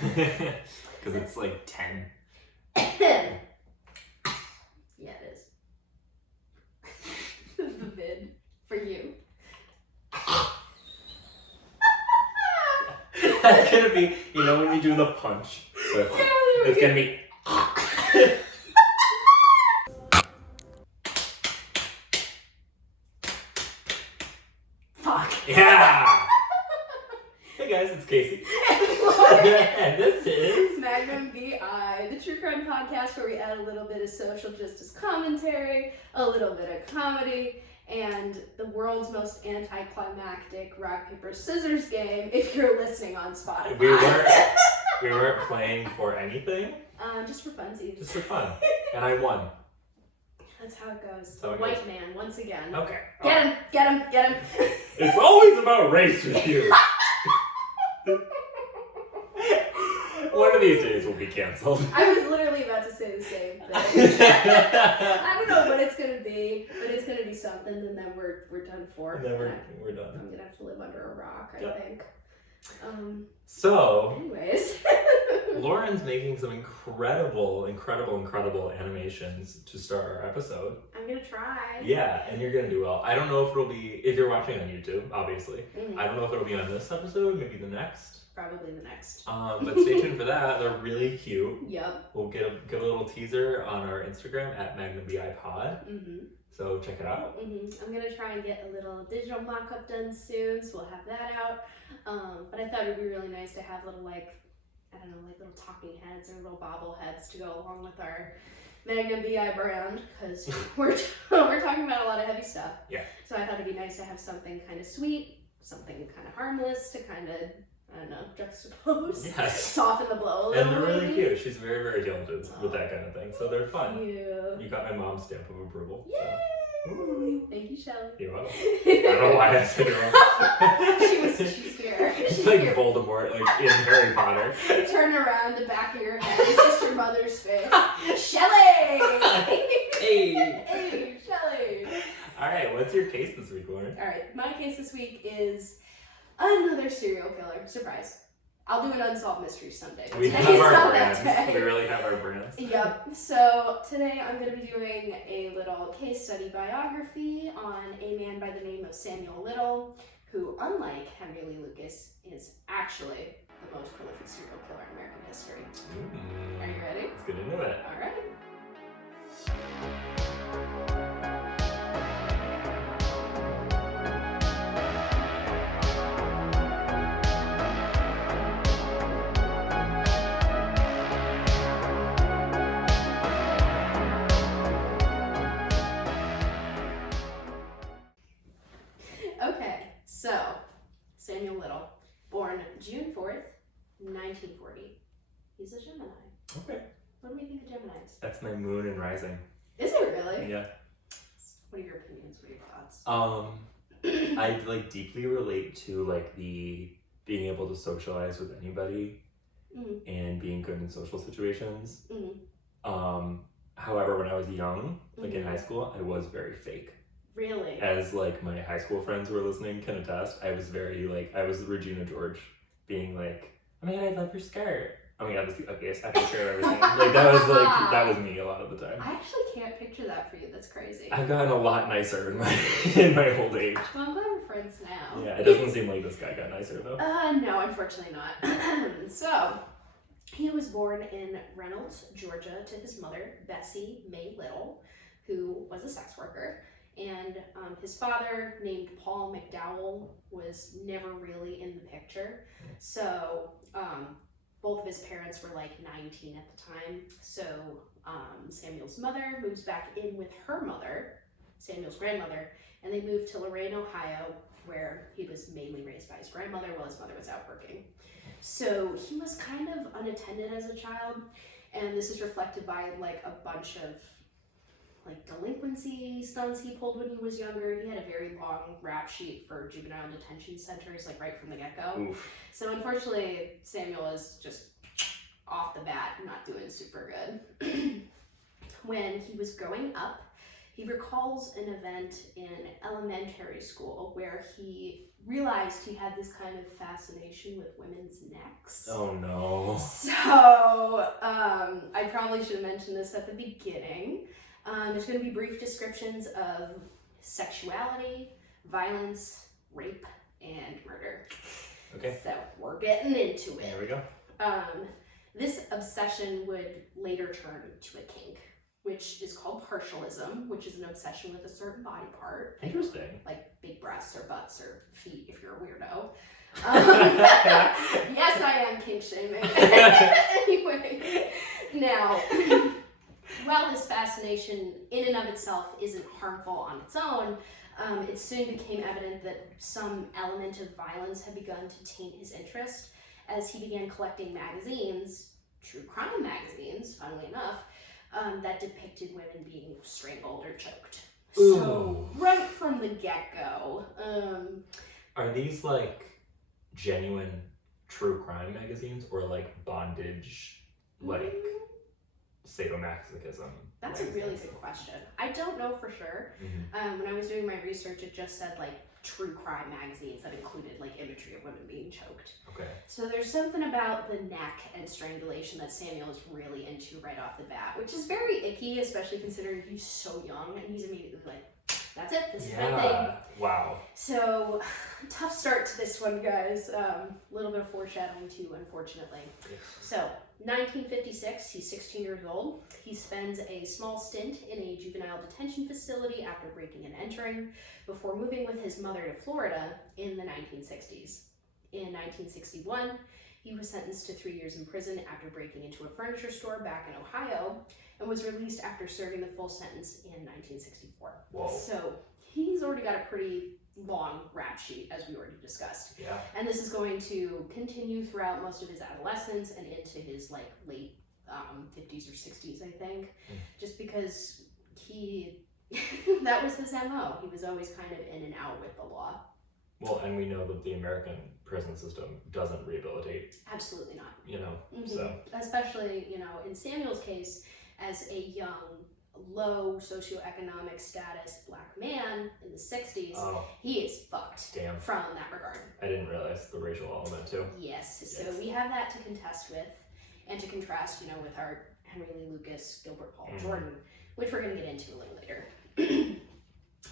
Because it's like 10. Yeah, it is. The vid for you. That's gonna be, you know, when you do the punch. So it's gonna be. Fuck. Yeah! Hey guys, it's Casey. And this is Magnum B.I, the true crime podcast where we add a little bit of social justice commentary, a little bit of comedy, and the world's most anticlimactic rock, paper, scissors game if you're listening on Spotify. We weren't playing for anything. Just for funsies. Just for fun. And I won. That's how it goes. How it White goes. man, once again. Okay. Get him, get him, get him. It's always about race with you. One of these days we'll be canceled. I was literally about to say the same thing. I don't know what it's gonna be, but it's gonna be something, and then we're done for. And then we're done. I'm gonna have to live under a rock, I think. So, anyways. Lauren's making some incredible animations to start our episode. I'm gonna try. Yeah, and you're gonna do well. I don't know if it'll be, if you're watching on YouTube, obviously. Mm-hmm. I don't know if it'll be on this episode, maybe the next. Probably the next. But stay tuned for that. They're really cute. Yep. We'll give a little teaser on our Instagram at Magnum B.I pod. Mm-hmm. So check it out. Mm-hmm. I'm gonna try and get a little digital mock-up done soon, so we'll have that out. But I thought it would be really nice to have little, like, I don't know, like little talking heads or little bobbleheads to go along with our Magnum B.I brand, because we're talking about a lot of heavy stuff. Yeah. So I thought it'd be nice to have something kind of sweet, something kind of harmless to kind of, I don't know, juxtapose, Yes. soften the blow a little. And they're really maybe. cute. She's very, very talented with that kind of thing. So they're fun. Cute. You got my mom's stamp of approval. Yay! So. Thank you, Shelly. You're welcome. I don't know why I said you're welcome. She's here. She's like Voldemort, like in Harry Potter. Turn around, the back of your head is just your mother's face. Shelly! Hey! Hey, Shelly! Alright, what's your case this week, Lauren? Alright, my case this week is another serial killer. Surprise. I'll do an unsolved mystery someday. We Today have is our not that brands. day. We really have our brands. Yep. So today I'm going to be doing a little case study biography on a man by the name of Samuel Little, who, unlike Henry Lee Lucas, is actually the most prolific serial killer in American history. Are you ready? Let's get into it. All right. Okay, so Samuel Little, born June 4th, 1940. He's a Gemini. Okay. What do we think of Geminis? That's my moon and rising. Is it really? Yeah. What are your opinions? What are your thoughts? I like deeply relate to like the being able to socialize with anybody and being good in social situations. However, when I was young, like in high school, I was very fake. Really? As like my high school friends who are listening can attest, I was very like, I was Regina George being like, oh my god, I love your skirt. Oh my god, that's the ugliest epic shirt I've ever seen. Like that was me a lot of the time. I actually can't picture that for you. That's crazy. I've gotten a lot nicer in my old age. Well, I'm glad we're friends now. Yeah, it doesn't seem like this guy got nicer though. No, unfortunately not. So, he was born in Reynolds, Georgia, to his mother, Bessie May Little, who was a sex worker. And his father, named Paul McDowell, was never really in the picture. So both of his parents were like 19 at the time. So Samuel's mother moves back in with her mother, Samuel's grandmother, and they moved to Lorain, Ohio, where he was mainly raised by his grandmother while his mother was out working. So he was kind of unattended as a child, and this is reflected by like a bunch of like delinquency stunts he pulled when he was younger. He had a very long rap sheet for juvenile detention centers, like right from the get-go. Oof. So unfortunately, Samuel is just off the bat not doing super good. When he was growing up, he recalls an event in elementary school where he realized he had this kind of fascination with women's necks. Oh no. So, I probably should have mentioned this at the beginning. There's going to be brief descriptions of sexuality, violence, rape, and murder. Okay. So, we're getting into it. There we go. This obsession would later turn to a kink, which is called partialism, which is an obsession with a certain body part. Interesting. Like big breasts or butts or feet if you're a weirdo. Yes, I am kink shaming. Anyway, now, while this fascination in and of itself isn't harmful on its own, it soon became evident that some element of violence had begun to taint his interest as he began collecting magazines, true crime magazines, funnily enough, that depicted women being strangled or choked. Ooh. So, right from the get-go. Are these like genuine true crime magazines or like bondage, like sadomasochism? That's a really good question. I don't know for sure. When I was doing my research, it just said like true crime magazines that included like imagery of women being choked. Okay. So there's something about the neck and strangulation that Samuel is really into right off the bat, which is very icky, especially considering he's so young, and he's immediately like, that's it, this is my thing. Wow. So, tough start to this one, guys. A little bit of foreshadowing too, unfortunately. Yes. So, 1956, he's 16 years old. He spends a small stint in a juvenile detention facility after breaking and entering, before moving with his mother to Florida in the 1960s. In 1961, he was sentenced to 3 years in prison after breaking into a furniture store back in Ohio, and was released after serving the full sentence in 1964. Whoa. So he's already got a pretty long rap sheet, as we already discussed. Yeah. And this is going to continue throughout most of his adolescence and into his like late 50s or 60s, I think, just because that was his MO. He was always kind of in and out with the law. Well, and we know that the American prison system doesn't rehabilitate. Absolutely not. You know, Mm-hmm. so. Especially, you know, in Samuel's case, as a young, low socioeconomic status black man in the 60s, he is fucked. Damn. From that regard. I didn't realize the racial element too. Yes, so we have that to contest with, and to contrast, you know, with our Henry Lee Lucas, Gilbert Paul Jordan, which we're going to get into a little later.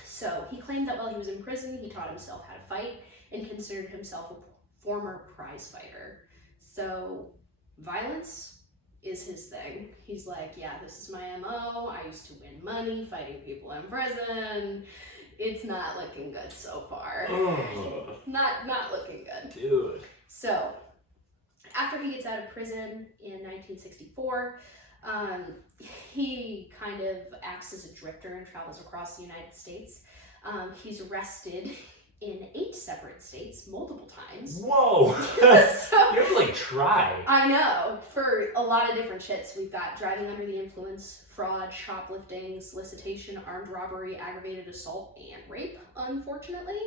So he claimed that while he was in prison, he taught himself how to fight and considered himself a former prize fighter. So violence is his thing. He's like, yeah, this is my MO. I used to win money fighting people in prison. It's not looking good so far. Not looking good. Dude. So, after he gets out of prison in 1964, he kind of acts as a drifter and travels across the United States. He's arrested in 8 separate states multiple times. Whoa! So, you have to like try. I know, for a lot of different shits. We've got driving under the influence, fraud, shoplifting, solicitation, armed robbery, aggravated assault, and rape, unfortunately.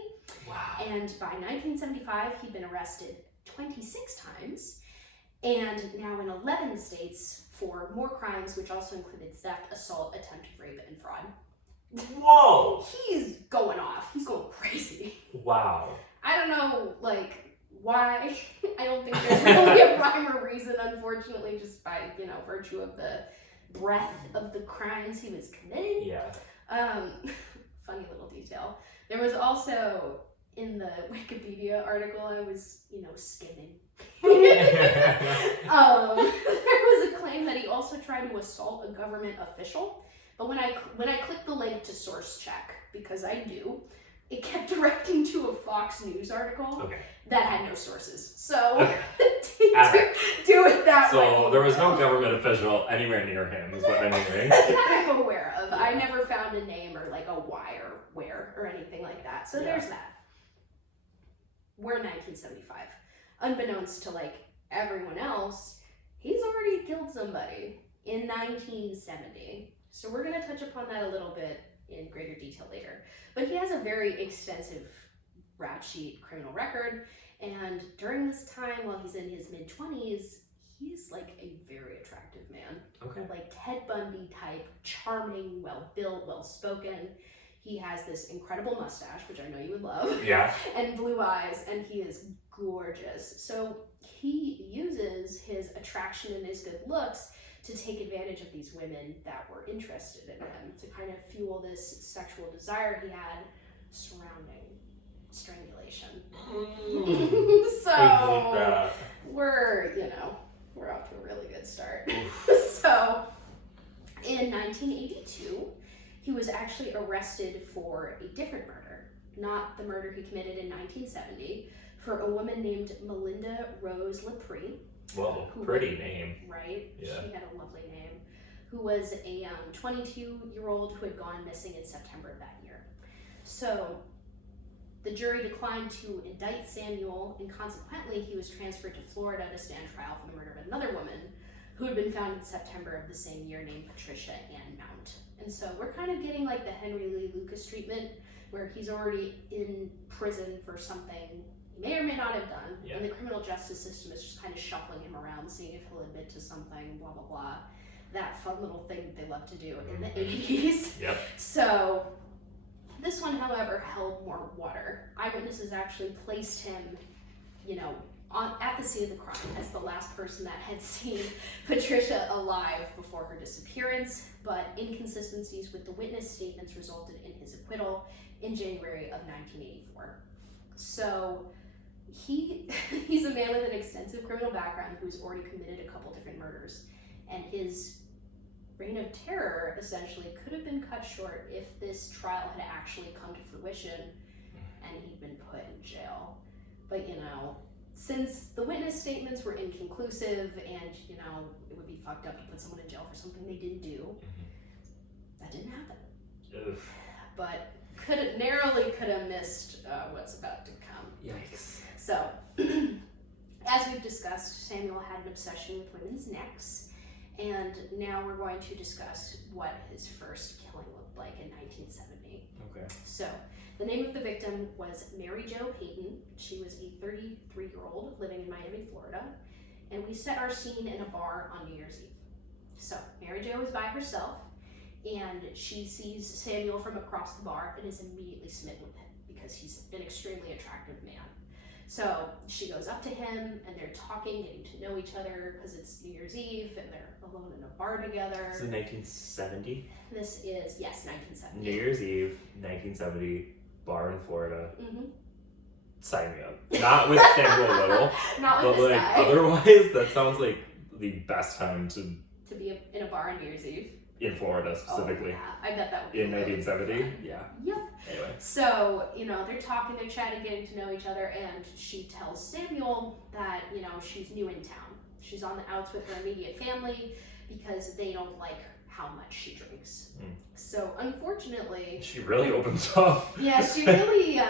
Wow. And by 1975, he'd been arrested 26 times, and now in 11 states for more crimes, which also included theft, assault, attempted rape, and fraud. Whoa! He's going off. He's going crazy. Wow. I don't know, like, why. I don't think there's really a rhyme or reason, unfortunately, just by, you know, virtue of the breadth of the crimes he was committing. Yeah. Funny little detail. There was also, in the Wikipedia article I was, you know, skimming, there was a claim that he also tried to assault a government official. But when I clicked the link to source check, because I do, it kept directing to a Fox News article that had no sources. So do it that way. So there was no government official anywhere near him, is what I'm hearing. That I'm aware of. I never found a name or like a why or where or anything like that. So there's that. We're 1975. Unbeknownst to like everyone else, he's already killed somebody in 1970. So we're going to touch upon that a little bit in greater detail later. But he has a very extensive rap sheet criminal record, and during this time, while he's in his mid-20s, he's like a very attractive man. Okay. Like Ted Bundy type, charming, well-built, well-spoken. He has this incredible mustache, which I know you would love. Yeah. And blue eyes, and he is gorgeous. So he uses his attraction and his good looks to take advantage of these women that were interested in him, to kind of fuel this sexual desire he had surrounding strangulation. So we're off to a really good start. So in 1982, he was actually arrested for a different murder, not the murder he committed in 1970, for a woman named Melinda Rose Lepre. Whoa, pretty name. Right? Yeah. She had a lovely name. Who was a 22-year-old who had gone missing in September of that year. So the jury declined to indict Samuel, and consequently he was transferred to Florida to stand trial for the murder of another woman who had been found in September of the same year named Patricia Ann Mount. And so we're kind of getting like the Henry Lee Lucas treatment, where he's already in prison for something he may or may not have done, and the criminal justice system is just kind of shuffling him around, seeing if he'll admit to something, blah, blah, blah. That fun little thing that they love to do in the 80s. Yep. So this one, however, held more water. Eyewitnesses actually placed him, at the scene of the crime as the last person that had seen Patricia alive before her disappearance, but inconsistencies with the witness statements resulted in his acquittal in January of 1984. So he's a man with an extensive criminal background who's already committed a couple different murders, and his reign of terror essentially could have been cut short if this trial had actually come to fruition and he'd been put in jail. But since the witness statements were inconclusive and it would be fucked up to put someone in jail for something they didn't do, that didn't happen. Ugh. But narrowly could have missed what's about to come. Yikes. So, as we've discussed, Samuel had an obsession with women's necks, and now we're going to discuss what his first killing looked like in 1970. Okay. So, the name of the victim was Mary Jo Payton. She was a 33-year-old living in Miami, Florida, and we set our scene in a bar on New Year's Eve. So, Mary Jo is by herself, and she sees Samuel from across the bar and is immediately smitten with him because he's an extremely attractive man. So she goes up to him and they're talking, getting to know each other because it's New Year's Eve and they're alone in a bar together. This is 1970? This is, yes, 1970. New Year's Eve, 1970, bar in Florida. Mm-hmm. Sign me up. Not with Samuel Little. Not with this guy. Otherwise, that sounds like the best time to be in a bar on New Year's Eve. In Florida, specifically. Oh, yeah. I bet that would be in 1970? fun. Yeah. Yep. Anyway. So, they're talking, they're chatting, getting to know each other, and she tells Samuel that, she's new in town. She's on the outs with her immediate family because they don't like how much she drinks. So, unfortunately... She really opens up. Yeah, she really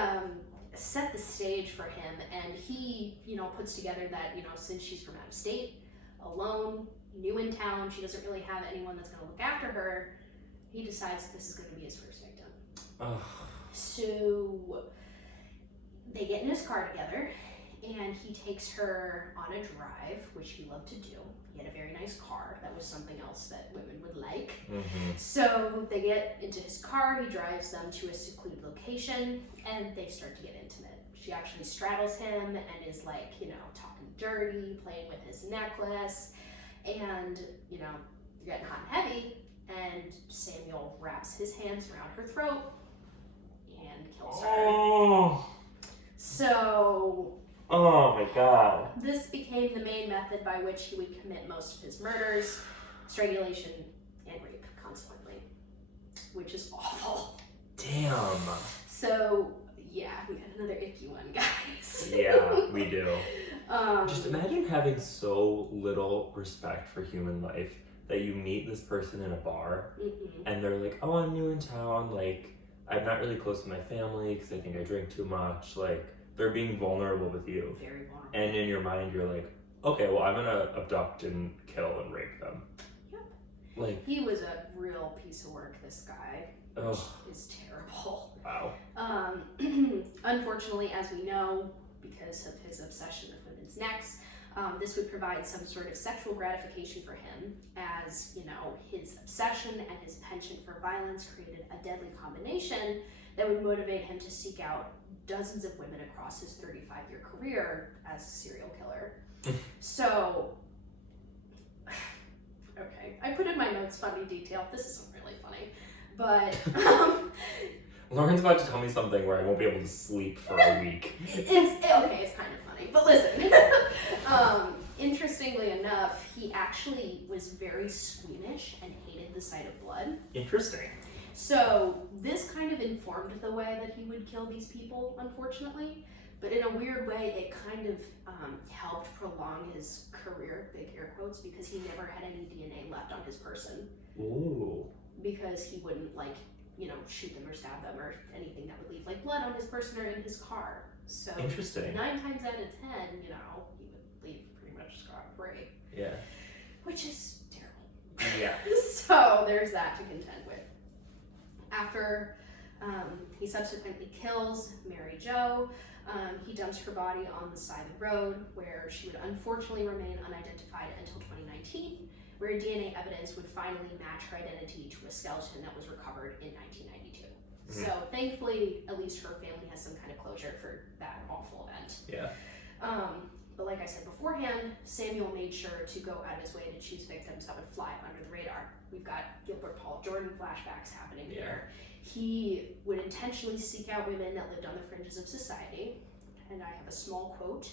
set the stage for him, and he, puts together that, since she's from out of state, alone, new in town, she doesn't really have anyone that's going to look after her, he decides this is going to be his first victim. Oh. So they get in his car together and he takes her on a drive, which he loved to do. He had a very nice car. That was something else that women would like. So they get into his car, he drives them to a secluded location, and they start to get intimate. She actually straddles him and is like, talking dirty, playing with his necklace. And, they're getting hot and heavy, and Samuel wraps his hands around her throat and kills her. Oh. So... Oh my god. This became the main method by which he would commit most of his murders, strangulation, and rape, consequently. Which is awful. Damn. So, yeah, we got another icky one, guys. Yeah, we do. Just imagine having so little respect for human life that you meet this person in a bar and they're like, oh, I'm new in town, like, I'm not really close to my family because I think I drink too much, like, they're being vulnerable with you. Very vulnerable. And in your mind, you're like, okay, well, I'm gonna abduct and kill and rape them. Yep. Like, he was a real piece of work, this guy. Which is terrible. Wow. Unfortunately, as we know, because of his obsession with women's necks, This would provide some sort of sexual gratification for him, as, you know, his obsession and his penchant for violence created a deadly combination that would motivate him to seek out dozens of women across his 35-year career as a serial killer. So, okay, I put in my notes funny detail. This isn't really funny, but Lauren's about to tell me something where I won't be able to sleep for a week. It's kind of funny, but listen. Interestingly enough, he actually was very squeamish and hated the sight of blood. Interesting. So this kind of informed the way that he would kill these people, unfortunately. But in a weird way, it kind of helped prolong his career, big air quotes, because he never had any DNA left on his person. Ooh. Because he wouldn't, like, you know, shoot them or stab them or anything that would leave, like, blood on his person or in his car. So Interesting. 9 times out of 10, you know, he would leave pretty much scot-free. Yeah. Which is terrible. Yeah. So there's that to contend with. After he subsequently kills Mary Jo, he dumps her body on the side of the road, where she would unfortunately remain unidentified until 2019, where DNA evidence would finally match her identity to a skeleton that was recovered in 1992. Mm-hmm. So thankfully, at least her family has some kind of closure for that awful event. Yeah. But like I said beforehand, Samuel made sure to go out of his way to choose victims that would fly under the radar. We've got Gilbert Paul Jordan flashbacks happening here. He would intentionally seek out women that lived on the fringes of society. And I have a small quote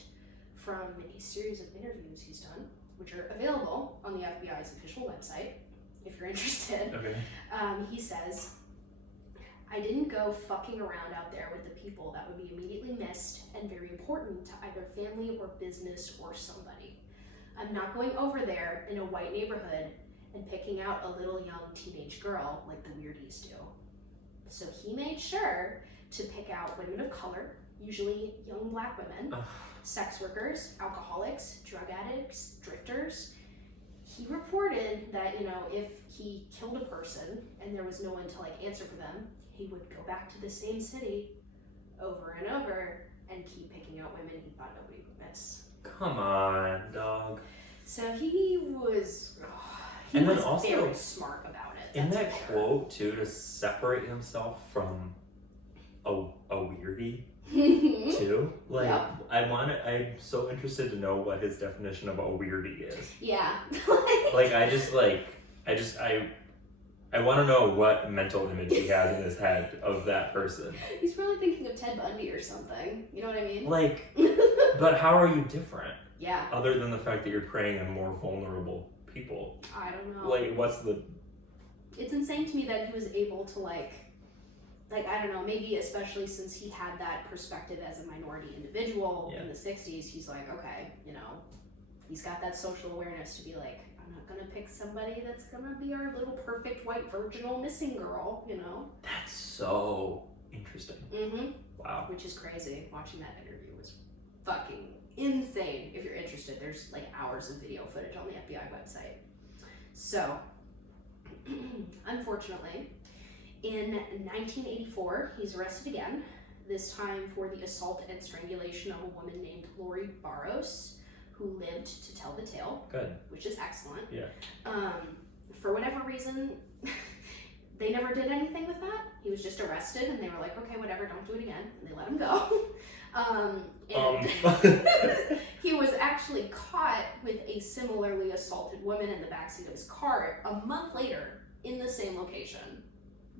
from a series of interviews he's done, which are available on the FBI's official website, if you're interested. Okay. He says, "I didn't go fucking around out there with the people that would be immediately missed and very important to either family or business or somebody. I'm not going over there in a white neighborhood and picking out a little young teenage girl like the weirdies do." So he made sure to pick out women of color, usually young black women, sex workers, alcoholics, drug addicts, drifters. He reported that, you know, if he killed a person and there was no one to, like, answer for them, he would go back to the same city over and over and keep picking out women he thought nobody would miss. Come on, dog. So he was, And then was also, very smart about it. In that's that for sure. quote, too, to separate himself from a weirdie, too. Like, Yep. I'm so interested to know what his definition of a weirdie is. Yeah. Like, I want to know what mental image he has in his head of that person. He's probably thinking of Ted Bundy or something. You know what I mean? Like, but how are you different? Yeah. Other than the fact that you're preying on more vulnerable people. I don't know. Like, what's the... It's insane to me that he was able to, like, I don't know, maybe especially since he had that perspective as a minority individual in the 60s, he's like, okay, you know, he's got that social awareness to be like, I'm not gonna pick somebody that's gonna be our little perfect white virginal missing girl, you know? That's so interesting. Mm-hmm. Wow. Which is crazy. Watching that interview was fucking insane. If you're interested, there's like hours of video footage on the FBI website. So, unfortunately, in 1984, he's arrested again, this time for the assault and strangulation of a woman named Lori Barros, who lived to tell the tale. Good. Which is excellent. Yeah. For whatever reason, they never did anything with that. He was just arrested, and they were like, okay, whatever, don't do it again. And they let him go. He was actually caught with a similarly assaulted woman in the backseat of his car a month later in the same location.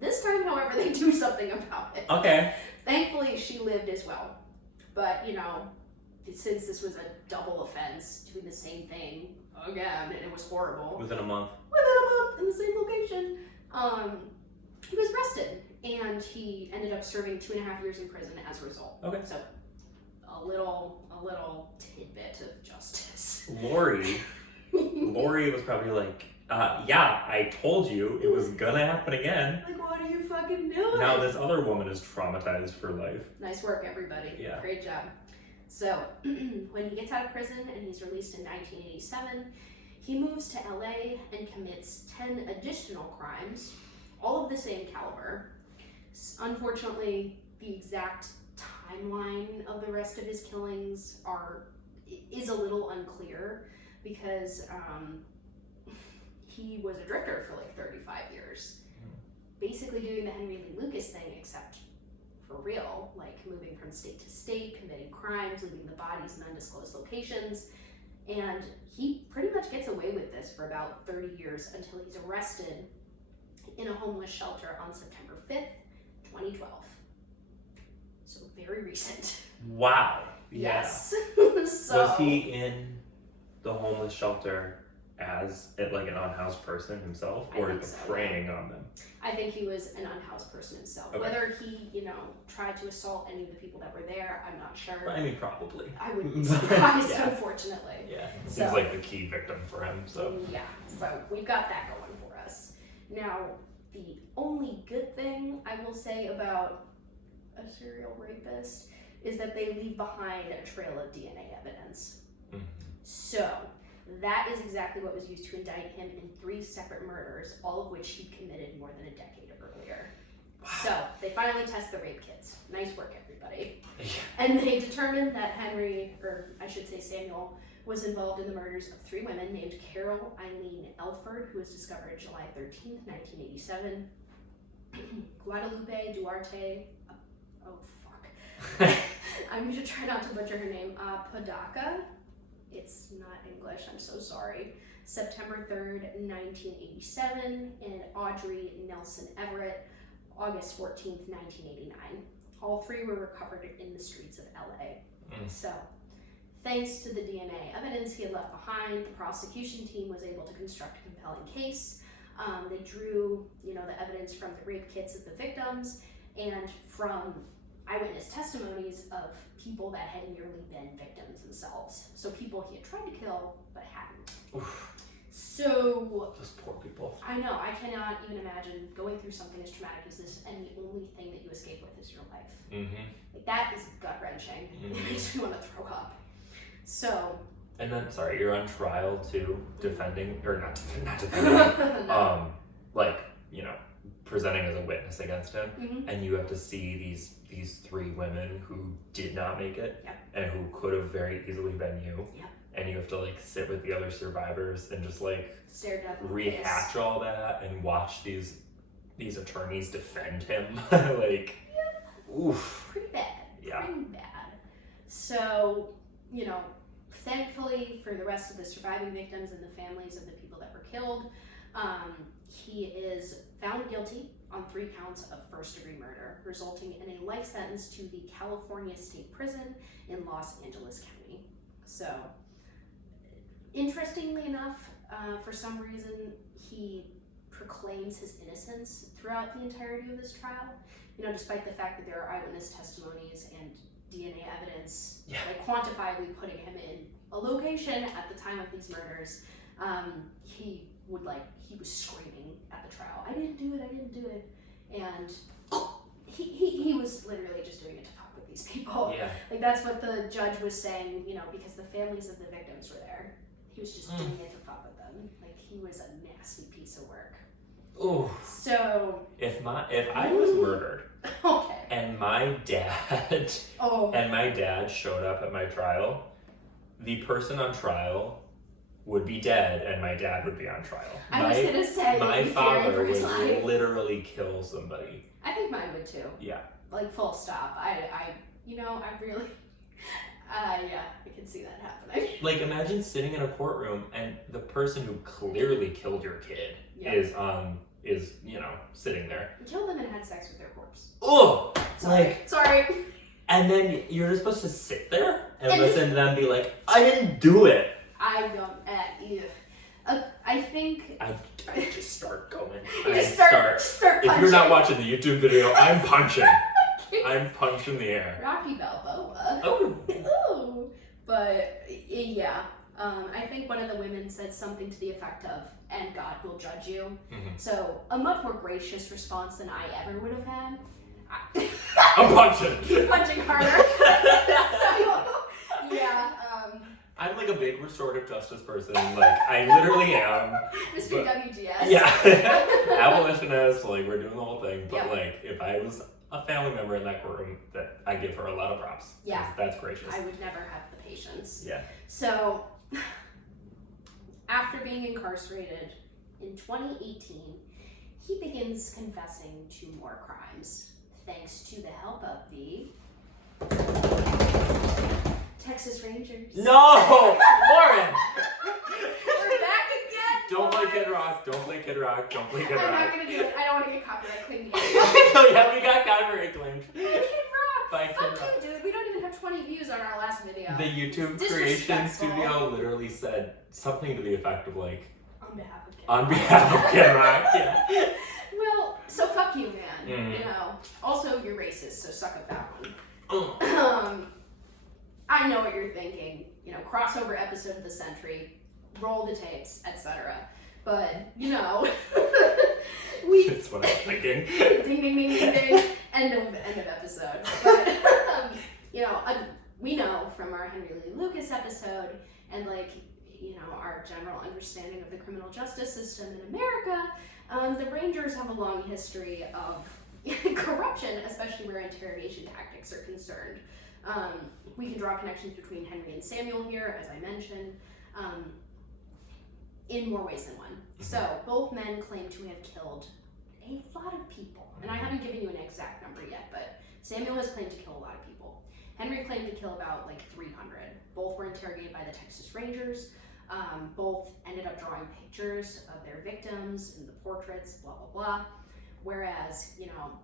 This time, however, they do something about it. Okay. Thankfully, she lived as well. But, you know, since this was a double offense, doing the same thing again, and it was horrible. Within a month. In the same location. He was arrested, and he ended up serving 2.5 years in prison as a result. Okay. So, a little tidbit of justice. Lori was probably like, yeah, I told you it was gonna happen again. Like, what are you fucking doing? Now this other woman is traumatized for life. Nice work, everybody. Yeah. Great job. So, when he gets out of prison and he's released in 1987, he moves to LA and commits 10 additional crimes, all of the same caliber. Unfortunately, the exact timeline of the rest of his killings are is a little unclear because he was a drifter for like 35 years, basically doing the Henry Lee Lucas thing, except for real, like moving from state to state, committing crimes, leaving the bodies in undisclosed locations. And he pretty much gets away with this for about 30 years until he's arrested in a homeless shelter on September 5th, 2012. So very recent. Wow. Yeah. Yes. So, was he in the homeless shelter as like an unhoused person himself, or preying on them? I think he was an unhoused person himself. Okay. Whether he, tried to assault any of the people that were there, I'm not sure. I mean, probably. I wouldn't be surprised, Yeah. Unfortunately. Yeah, seems like the key victim for him. So yeah, so we've got that going for us. Now, the only good thing I will say about a serial rapist is that they leave behind a trail of DNA evidence. Mhm. So that is exactly what was used to indict him in 3 separate murders, all of which he committed more than a decade earlier. Wow. So they finally test the rape kits. Nice work, everybody. Yeah. And they determined that Samuel, was involved in the murders of 3 women named Carol Eileen Elford, who was discovered July 13th, 1987, Guadalupe Duarte, I'm going to try not to butcher her name, Podaka, it's not English, I'm so sorry, September 3rd, 1987, and Audrey Nelson Everett, August 14th, 1989. All 3 were recovered in the streets of LA. So, thanks to the DNA evidence he had left behind, the prosecution team was able to construct a compelling case. They drew, the evidence from the rape kits of the victims and from eyewitness testimonies of people that had nearly been victims themselves. So people he had tried to kill but hadn't. Oof. So Those poor people. I know, I cannot even imagine going through something as traumatic as this and the only thing that you escape with is your life. Mm-hmm. Like, that is gut-wrenching. Mm-hmm. It makes me want to throw up. So. And then, sorry, you're on trial too, defending, or not defending, No. presenting as a witness against him, Mm-hmm. and you have to see these 3 women who did not make it, Yep. and who could have very easily been you, Yep. and you have to sit with the other survivors and just Stare death in the rehatch face. all that and watch these attorneys defend him. Oof. Pretty bad. Yeah. Pretty bad. So, thankfully for the rest of the surviving victims and the families of the people that were killed, he is found guilty on 3 counts of first-degree murder, resulting in a life sentence to the California State Prison in Los Angeles County. So, interestingly enough, for some reason, he proclaims his innocence throughout the entirety of this trial. Despite the fact that there are eyewitness testimonies and DNA evidence, quantifiably putting him in a location at the time of these murders, he was screaming at the trial, I didn't do it, and he was literally just doing it to fuck with these people. Yeah. That's what the judge was saying, because the families of the victims were there. He was just doing it to fuck with them. He was a nasty piece of work. Ooh. So If I was murdered, okay. and my dad showed up at my trial, the person on trial would be dead and my dad would be on trial. I was gonna say my father would would literally kill somebody. I think mine would too. Yeah. Full stop. I really I can see that happening. Imagine sitting in a courtroom and the person who clearly killed your kid is sitting there. You killed them and had sex with their corpse. Oh, Sorry. And then you're just supposed to sit there and listen to them be like, I didn't do it. I don't either. I think I just start going. Just start punching. If you're not watching the YouTube video, I'm punching. I'm punching the air. Rocky Balboa. Oh. Ooh. But yeah, I think one of the women said something to the effect of, and God will judge you. Mm-hmm. So a much more gracious response than I ever would have had. I'm punching. He's punching harder. So, yeah. I'm a big restorative justice person. I literally am. Mr. WGS. Yeah. Abolitionist. We're doing the whole thing. But yep. If I was a family member in that courtroom that I give her a lot of props. Yeah. That's gracious. I would never have the patience. Yeah. So, after being incarcerated in 2018, he begins confessing to more crimes, thanks to the help of the Texas Rangers. No! Lauren! We're back again! Don't play boys. Kid Rock. Don't play Kid Rock. Don't play Kid Rock. I'm not gonna do it. I don't want to get copyright claimed. Yeah, we got copyright claimed. Kid Rock! By Kid Fuck Rock. you, dude. We don't even have 20 views on our last video. The YouTube It's creation disrespectful. studio literally said something to the effect of like, On behalf of Kid on Rock. behalf of Kid Rock, yeah. Well, so fuck you, man. Mhm. You know. Also, you're racist, so suck at that one. Oh. I know what you're thinking. You know, crossover episode of the century, roll the tapes, etc. But you know, we That's what I was thinking. ding ding ding ding ding. End of episode. But you know, we know from our Henry Lee Lucas episode and like you know our general understanding of the criminal justice system in America, the Rangers have a long history of corruption, especially where interrogation tactics are concerned. We can draw connections between Henry and Samuel here, as I mentioned, in more ways than one. Mm-hmm. So both men claim to have killed a lot of people, and I haven't given you an exact number yet, but Samuel has claimed to kill a lot of people. Henry claimed to kill about like 300. Both were interrogated by the Texas Rangers. Both ended up drawing pictures of their victims and the portraits, blah, blah, blah. Whereas, you know,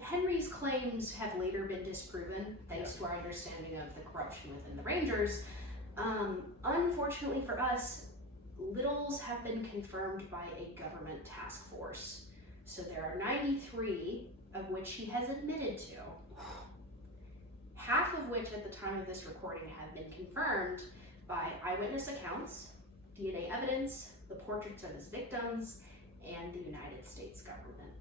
Henry's claims have later been disproven thanks to our understanding of the corruption within the Rangers. Unfortunately for us, Little's have been confirmed by a government task force. So there are 93 of which he has admitted to, half of which at the time of this recording have been confirmed by eyewitness accounts, DNA evidence, the portraits of his victims, and the United States government.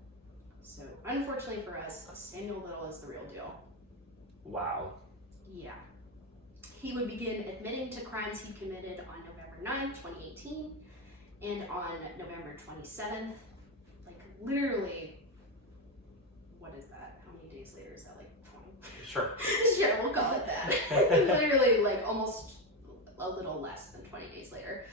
So unfortunately for us, Samuel Little is the real deal. Wow. Yeah. He would begin admitting to crimes he committed on November 9th, 2018, and on November 27th, like literally, what is that? How many days later is that, like 20? Sure. Sure, we'll call it that. Literally, like almost a little less than 20 days later.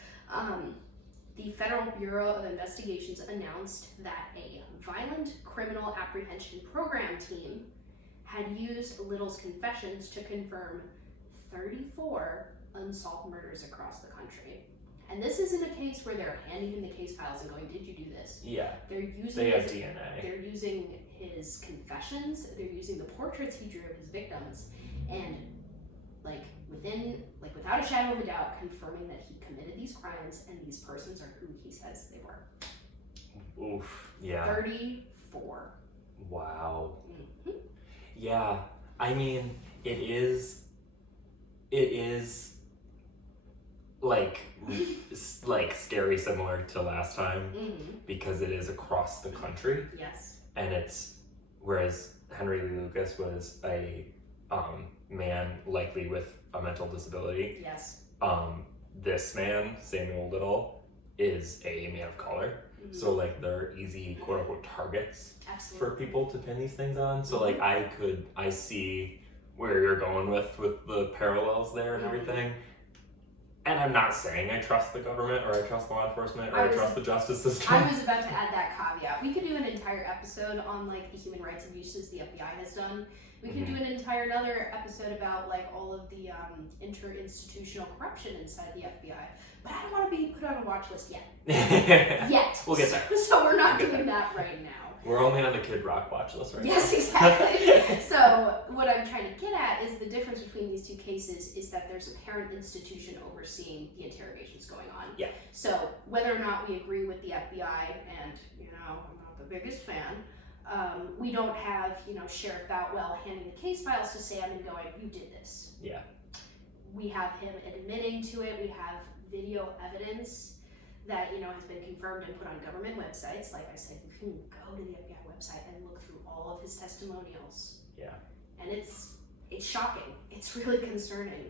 The Federal Bureau of Investigations announced that a violent criminal apprehension program team had used Little's confessions to confirm 34 unsolved murders across the country. And this isn't a case where they're handing him the case files and going, "Did you do this?" Yeah. They're using They have his, DNA. They're using his confessions. They're using the portraits he drew of his victims, and without a shadow of a doubt, confirming that he committed these crimes and these persons are who he says they were. Oof. Yeah. 34. Wow. Mm-hmm. Yeah. I mean, it is like scary similar to last time Mm-hmm. because it is across the country, Yes. and it's whereas Henry Lee Lucas was a man likely with a mental disability. Yes. This man, Samuel Little, is a man of color. Mm-hmm. So like they're easy quote unquote targets Absolutely. for people to pin these things on. So like I see where you're going with the parallels there and everything. And I'm not saying I trust the government or I trust law enforcement or I trust the justice system. I was about to add that caveat. We could do an entire episode on like the human rights abuses the FBI has done. We could do another episode about like all of the interinstitutional corruption inside the FBI. But I don't want to be put on a watch list yet. Yet. We'll get there. So we're not doing that right now. We're only on the Kid Rock watch list right Yes, exactly. So what I'm trying to get at is the difference between these two cases is that there's a parent institution overseeing the interrogations going on. Yeah. So whether or not we agree with the FBI, and you know, I'm not the biggest fan, we don't have, you know, Sheriff Boutwell handing the case files to Sam and going, "You did this." Yeah. We have him admitting to it. We have video evidence that, you know, has been confirmed and put on government websites. Like I said, you can go to the FBI website and look through all of his testimonials. Yeah. And it's shocking. It's really concerning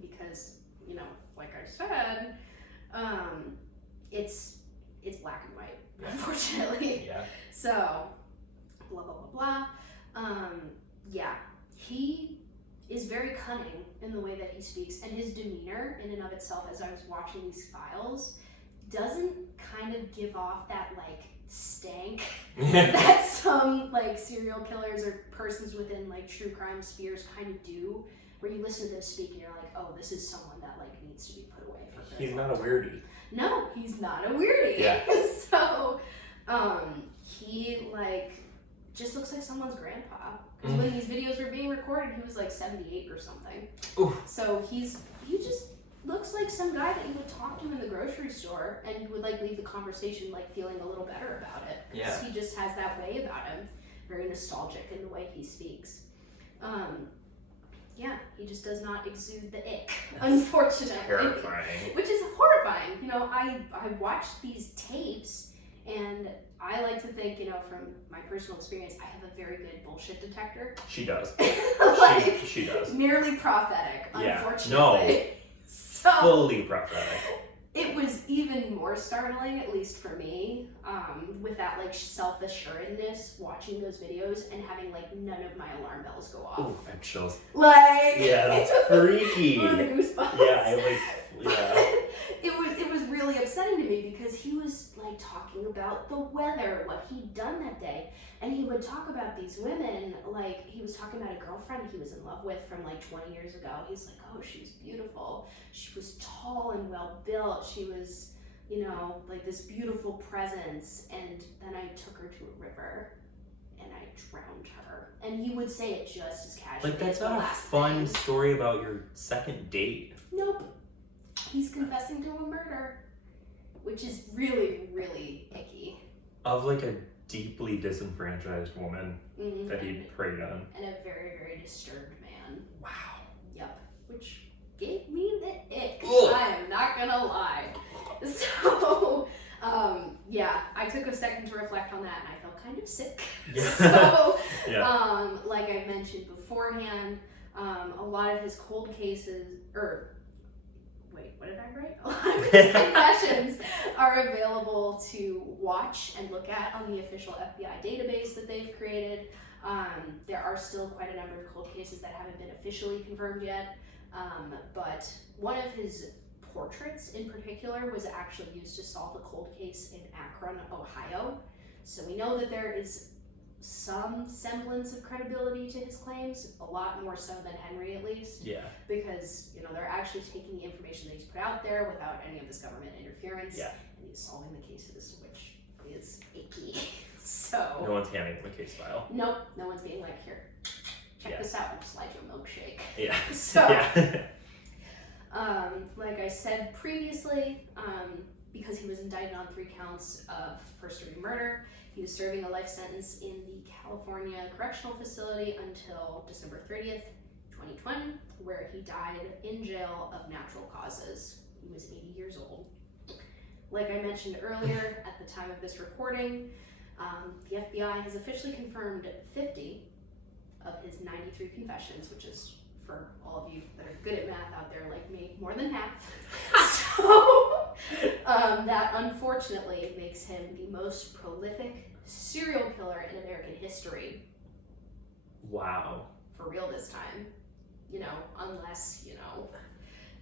because, you know, like I said, it's black and white, unfortunately. Yeah. So, blah, blah, blah, blah. Yeah, he is very cunning in the way that he speaks, and his demeanor in and of itself, as I was watching these files, doesn't kind of give off that like stank that some like serial killers or persons within like true crime spheres kind of do, where you listen to them speak and you're like, oh, this is someone that like needs to be put away for good. He's not a weirdie. No, he's not a weirdie. Yeah. So he like just looks like someone's grandpa, because when these videos were being recorded he was like 78 or something. Ooh. So he just looks like some guy that you would talk to in the grocery store and would like leave the conversation like feeling a little better about it. Yeah. He just has that way about him, very nostalgic in the way he speaks. Yeah, he just does not exude the ick, unfortunately. Terrifying. Which is horrifying. You know, I watched these tapes, and I like to think, you know, from my personal experience, I have a very good bullshit detector. She does. Like, she does. Nearly prophetic, Yeah. unfortunately. No. So Fully prophetic. it was even more startling, at least for me, with that like self-assuredness, watching those videos and having like none of my alarm bells go off. Ooh, I have chills. Like, Yeah, that's freaky. Ooh, the goosebumps. Yeah, I like. Yeah. It was really upsetting to me, because he was like talking about the weather, what he'd done that day, and he would talk about these women, like he was talking about a girlfriend he was in love with from like 20 years ago. He's like, oh, she was beautiful, she was tall and well built, she was, you know, like this beautiful presence, and then I took her to a river and I drowned her. And he would say it just as casually. Like, that's as the not a last fun thing. story about your second date. Nope. He's confessing to a murder, which is really, really icky. Of like a deeply disenfranchised woman that he preyed on. And a very, very disturbed man. Wow. Yep. Which gave me the ick. Ugh. I am not gonna lie. So, yeah, I took a second to reflect on that, and I felt kind of sick. Yeah. So, Yeah. like I mentioned beforehand, a lot of his cold cases, what did I write? A lot of his confessions are available to watch and look at on the official FBI database that they've created. There are still quite a number of cold cases that haven't been officially confirmed yet, but one of his portraits in particular was actually used to solve a cold case in Akron, Ohio. So we know that there is some semblance of credibility to his claims, a lot more so than Henry at least. Yeah. Because, you know, they're actually taking the information that he's put out there without any of this government interference. Yeah. And he's solving the cases, which is icky. So No one's handing him a case file. nope, no one's being like, here, check Yeah. this out and slide you a milkshake. Yeah. So Yeah. like I said previously, because he was indicted on 3 counts of first-degree murder, he was serving a life sentence in the California Correctional Facility until December 30th, 2020, where he died in jail of natural causes. He was 80 years old. Like I mentioned earlier, at the time of this recording, the FBI has officially confirmed 50 of his 93 confessions, which is, for all of you that are good at math out there like me, more than half. So that unfortunately makes him the most prolific serial killer in American history. Wow. For real this time. You know, unless, you know,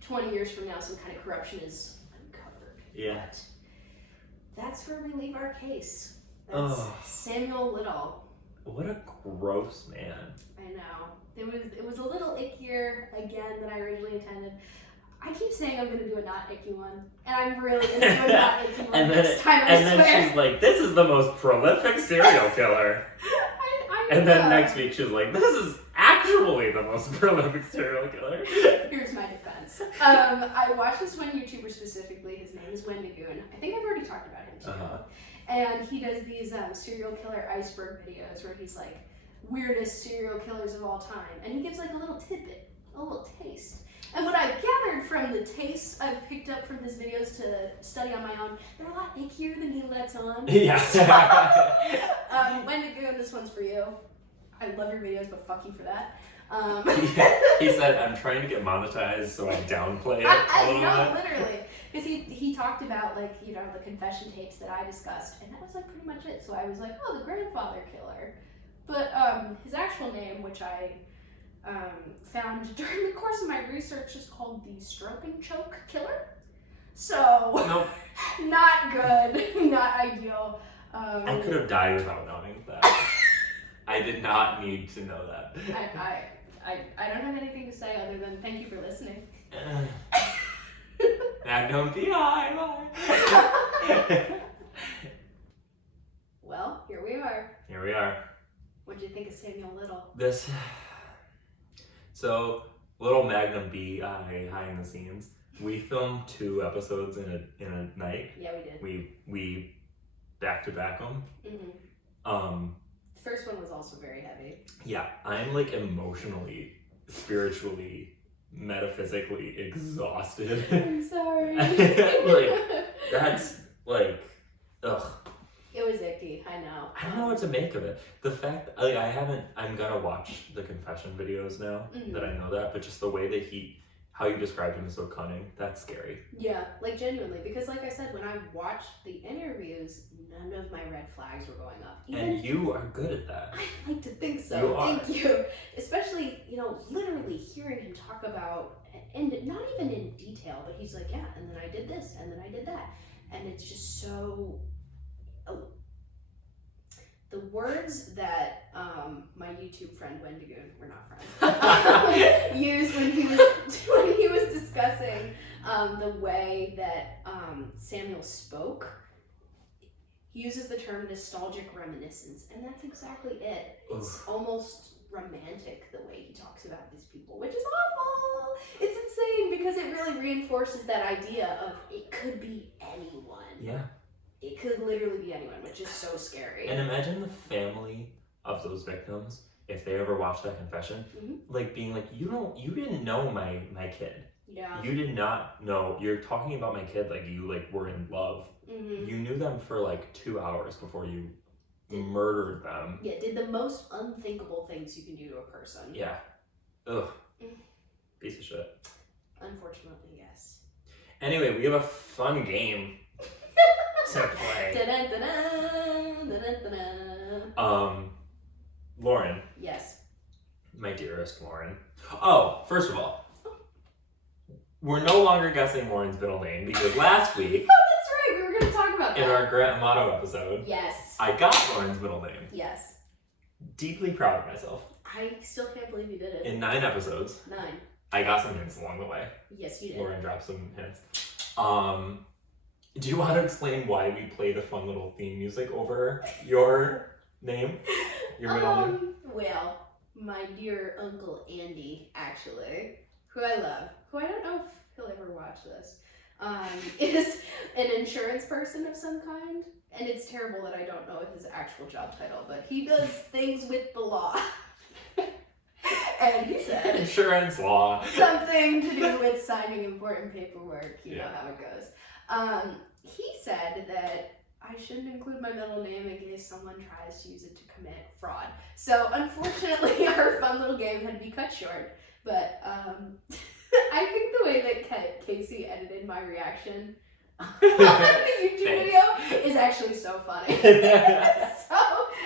20 years from now some kind of corruption is uncovered. Yeah. But that's where we leave our case. That's Samuel Little. What a gross man. I know. It was a little ickier again than I originally intended. I keep saying I'm going to do a not icky one, and I'm really going to do a not icky one this time, I swear. Then she's like, this is the most prolific serial killer. I And then know. next week she's like, this is actually the most prolific serial killer. Here's my defense. I watched this one YouTuber specifically. His name is Wendigoon. I think I've already talked about him too. Uh-huh. And he does these serial killer iceberg videos where he's like, weirdest serial killers of all time. And he gives like a little tidbit, a little taste. And what I've gathered from the tastes I've picked up from his videos to study on my own, they're a lot ickier than he lets on. Yeah. So, Wendigoon, this one's for you. I love your videos, but fuck you for that. He said, I'm trying to get monetized, so I downplay it I a little know, bit. literally. Because he talked about, like, you know, the confession tapes that I discussed, and that was, like, pretty much it. So I was like, oh, the grandfather killer. But his actual name, which I found during the course of my research, is called the Stroke and Choke Killer. So, Nope. not good, not ideal. I could have died without knowing that. I did not need to know that. I don't have anything to say other than thank you for listening. Magnum B.I. Bye. Well, here we are. Here we are. What'd you think of Samuel Little? So, little Magnum B.I. behind the scenes. We filmed 2 episodes in a night. Yeah, we did. We back to back them. The first one was also very heavy. Yeah, I'm like emotionally, spiritually, metaphysically exhausted. I'm sorry. Like, that's like, ugh. It was icky, I know. I don't know what to make of it. The fact, like, I'm gonna watch the confession videos now that I know that, but just the way that how you described him is so cunning, that's scary. Yeah, like genuinely, because like I said, when I watched the interviews, none of my red flags were going up. And you are good at that. I like to think so. You are. Thank you. Especially, literally hearing him talk about, and not even in detail, but he's like, yeah, and then I did this, and then I did that. And it's just so... The words that my YouTube friend Wendigoon, we're not friends, used when he was discussing the way that Samuel spoke, he uses the term nostalgic reminiscence, and that's exactly it. It's almost romantic the way he talks about these people, which is awful. It's insane because it really reinforces that idea of it could be anyone. Yeah. It could literally be anyone, which is so scary. And imagine the family of those victims, if they ever watched that confession, like being like, you didn't know my kid. Yeah. You did not know, you're talking about my kid like you like were in love. You knew them for like 2 hours before you murdered them. Yeah, did the most unthinkable things you can do to a person. Yeah. Ugh. Piece of shit. Unfortunately, yes. Anyway, we have a fun game to play. Dun-dun, dun-dun, dun-dun. Lauren. Yes. My dearest Lauren. Oh, first of all, we're no longer guessing Lauren's middle name because last week, Oh, that's right. We were going to talk about that. in our Grant Motto episode, Yes. I got Lauren's middle name. Yes. Deeply proud of myself. I still can't believe you did it. In 9 episodes, 9. I got some hints along the way. Yes, you did. Lauren dropped some hints. Do you want to explain why we played a fun little theme music over your name? Your middle name? Well, my dear Uncle Andy, actually, who I love, who I don't know if he'll ever watch this, is an insurance person of some kind. And it's terrible that I don't know his actual job title, but he does things with the law. And he said... Insurance law. Something to do with signing important paperwork, you know how it goes. He said that I shouldn't include my middle name in case someone tries to use it to commit fraud. So unfortunately, our fun little game had to be cut short. But I think the way that Casey edited my reaction on the YouTube video is actually so funny. So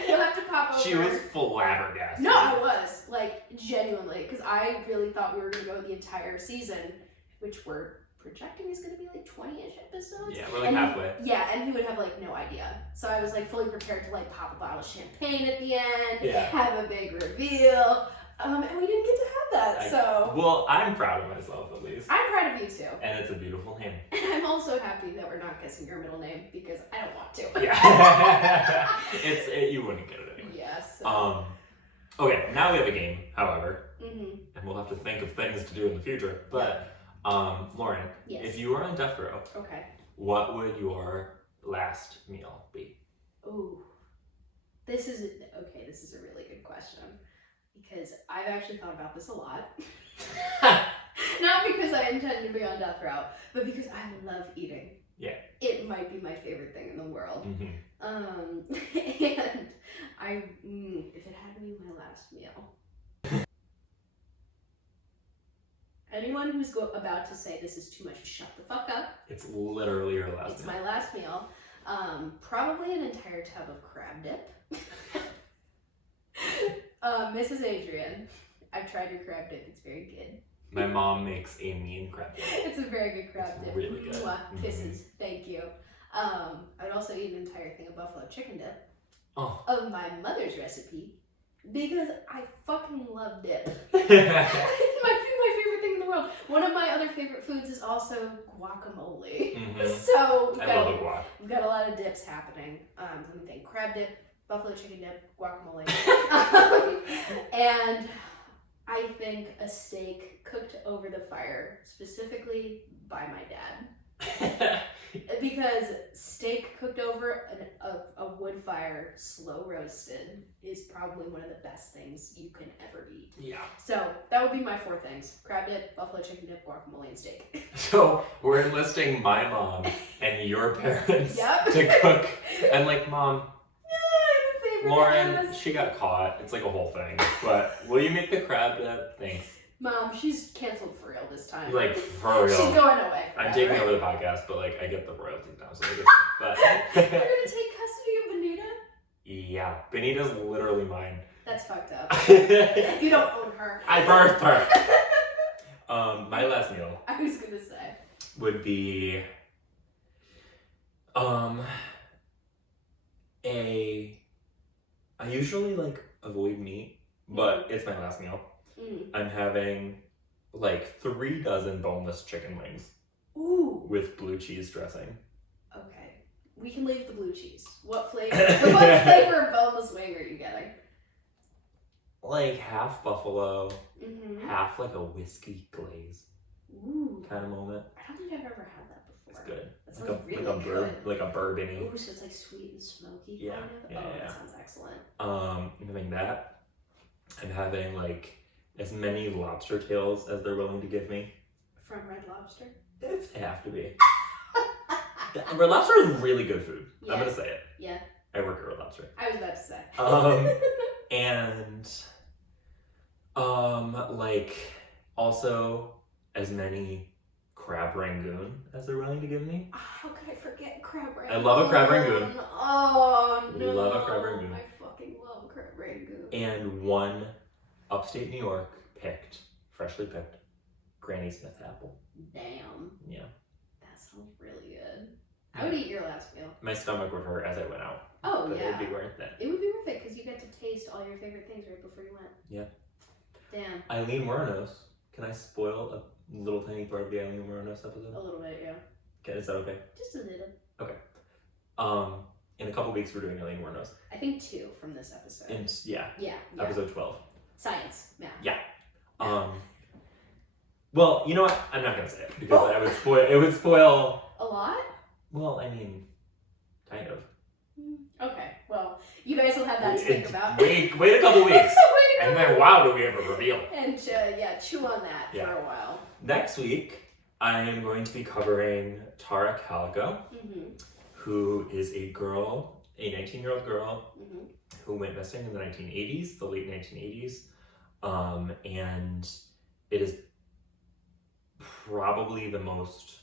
you'll have to pop over. She was flabbergasted. No, I was. Like, genuinely. Because I really thought we were going to go the entire season, which we're projecting is going to be like 20-ish episodes. Yeah, we're like halfway. And he would have like no idea. So I was like fully prepared to like pop a bottle of champagne at the end, have a big reveal. And we didn't get to have that, so... Well, I'm proud of myself, at least. I'm proud of you, too. And it's a beautiful name. And I'm also happy that we're not guessing your middle name, because I don't want to. Yeah. You wouldn't get it anyway. Yes. Okay, now we have a game, however. And we'll have to think of things to do in the future. But, Lauren, if you were on death row, what would your last meal be? Ooh. This is a really good question. Because I've actually thought about this a lot. Not because I intend to be on death row, but because I love eating. Yeah. It might be my favorite thing in the world. And if it had to be my last meal. Anyone who's about to say this is too much, shut the fuck up. It's literally your last meal. It's my last meal. Probably an entire tub of crab dip. Mrs. Adrian, I've tried your crab dip. It's very good. My mom makes a mean crab dip. It's a very good crab It's dip. really good. Mwah, kisses. Thank you. I would also eat an entire thing of buffalo chicken dip of my mother's recipe because I fucking love dip. It's my favorite thing in the world. One of my other favorite foods is also guacamole. So I love a guac. We've got a lot of dips happening. Let me think. Crab dip, buffalo chicken dip, guacamole. And I think a steak cooked over the fire, specifically by my dad. Because steak cooked over a wood fire, slow roasted, is probably one of the best things you can ever eat. Yeah. So that would be my 4 things. Crab dip, buffalo chicken dip, guacamole, and steak. So we're enlisting my mom and your parents to cook. I'm like, Mom, Lauren, she got caught. It's like a whole thing. But will you make the crab dip? Thanks. Mom, she's canceled for real this time. Like, for real. She's going away. I'm taking over the podcast, but like, I get the royalties now. So but You're gonna take custody of Benita? Yeah, Benita's literally mine. That's fucked up. You don't own her. I birthed her. My last meal. I was gonna say. Would be I usually like avoid meat, but it's my last meal. I'm having like 3 dozen boneless chicken wings. Ooh. With blue cheese dressing. Okay. We can leave the blue cheese. What flavor of boneless wing are you getting? Like half buffalo, half like a whiskey glaze. Ooh. Kind of moment. I don't think I've ever had that before. It's good. That sounds really good. Like a bourbon-y. Ooh, so it's like sweet and smoky Yeah, kind of? yeah. That sounds excellent. I'm having that. I'm having like as many lobster tails as they're willing to give me. From Red Lobster? If they have to be. Red Lobster is really good food. Yeah. I'm gonna say it. Yeah. I work at Red Lobster. I was about to say. Like also as many crab rangoon as they're willing to give me. How could I forget crab rangoon? I love a crab rangoon. Oh no. Love a crab rangoon. I fucking love crab rangoon. And 1 upstate New York freshly picked Granny Smith apple. Damn. Yeah. That sounds really good. I would eat your last meal. My stomach would hurt as I went out. Oh, but yeah. it would be worth it. It would be worth it because you get to taste all your favorite things right before you went. Yeah. Damn. Eileen Moranos. Can I spoil a little tiny part of the Eileen Moranos episode? A little bit, yeah. Okay, is that okay? Just a little. Okay. In a couple weeks we're doing Eileen Moranos. I think 2 from this episode. And yeah. Yeah. Episode 12. Science. Math. Yeah. Well, you know what? I'm not gonna say it because it would spoil a lot? Well, I mean, kind of. Okay. Well, you guys will have that to think about. Wait a couple weeks. And then wow, do we have a reveal. And chew on that for a while. Next week, I am going to be covering Tara Calico, who is a 19-year-old girl who went missing in the 1980s, the late 1980s. And it is probably the most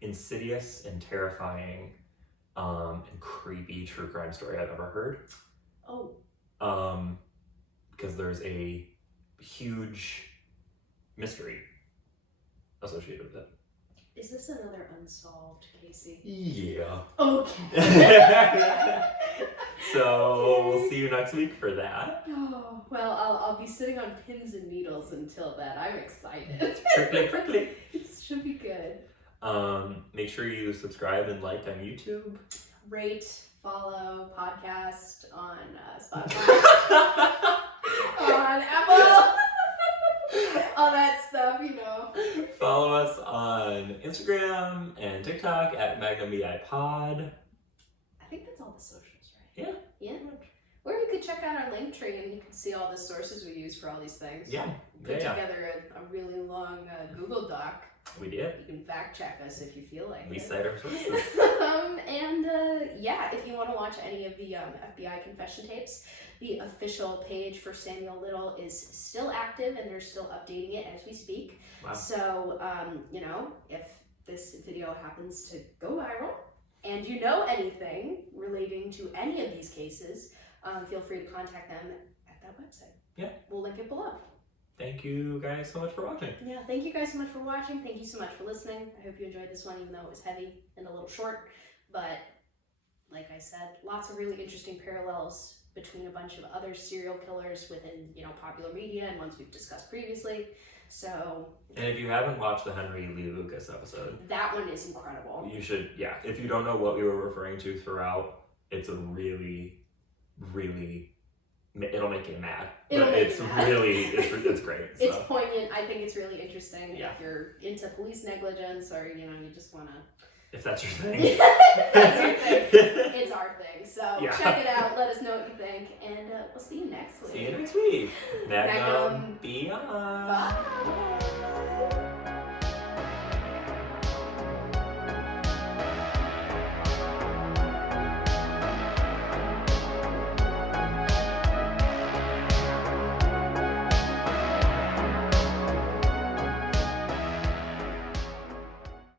insidious and terrifying and creepy true crime story I've ever heard. Oh. Because there's a huge mystery associated with it. Is this another unsolved, Casey? Yeah. Okay. So we'll see you next week for that. Oh, well, I'll be sitting on pins and needles until then. I'm excited. Prickly. It should be good. Make sure you subscribe and like on YouTube. Rate, follow, podcast on Spotify. On Apple. All that stuff, you know. Follow us on Instagram and TikTok at Magnum B.I pod. I think that's all the socials, right? Yeah. Yeah. Or you could check out our link tree and you can see all the sources we use for all these things. Yeah. Put together a really long Google Doc. We did. You can fact check us if you feel like it. We cite our sources. If you want to watch any of the FBI confession tapes, the official page for Samuel Little is still active and they're still updating it as we speak. Wow. So, if this video happens to go viral and you know anything relating to any of these cases, feel free to contact them at that website. Yeah. We'll link it below. Thank you guys so much for watching. Yeah, thank you guys so much for watching. Thank you so much for listening. I hope you enjoyed this one, even though it was heavy and a little short. But like I said, lots of really interesting parallels between a bunch of other serial killers within, popular media and ones we've discussed previously. So, and if you haven't watched the Henry Lee Lucas episode, that one is incredible. You should, yeah. If you don't know what we were referring to throughout, it's a really, really, it'll make you mad. It's great. So. It's poignant. I think it's really interesting. Yeah. If you're into police negligence, or you just want to. If that's your thing. That's your thing. It's our thing. So check it out. Let us know what you think, and we'll see you next week. See you next week. Magnum B.I. Bye.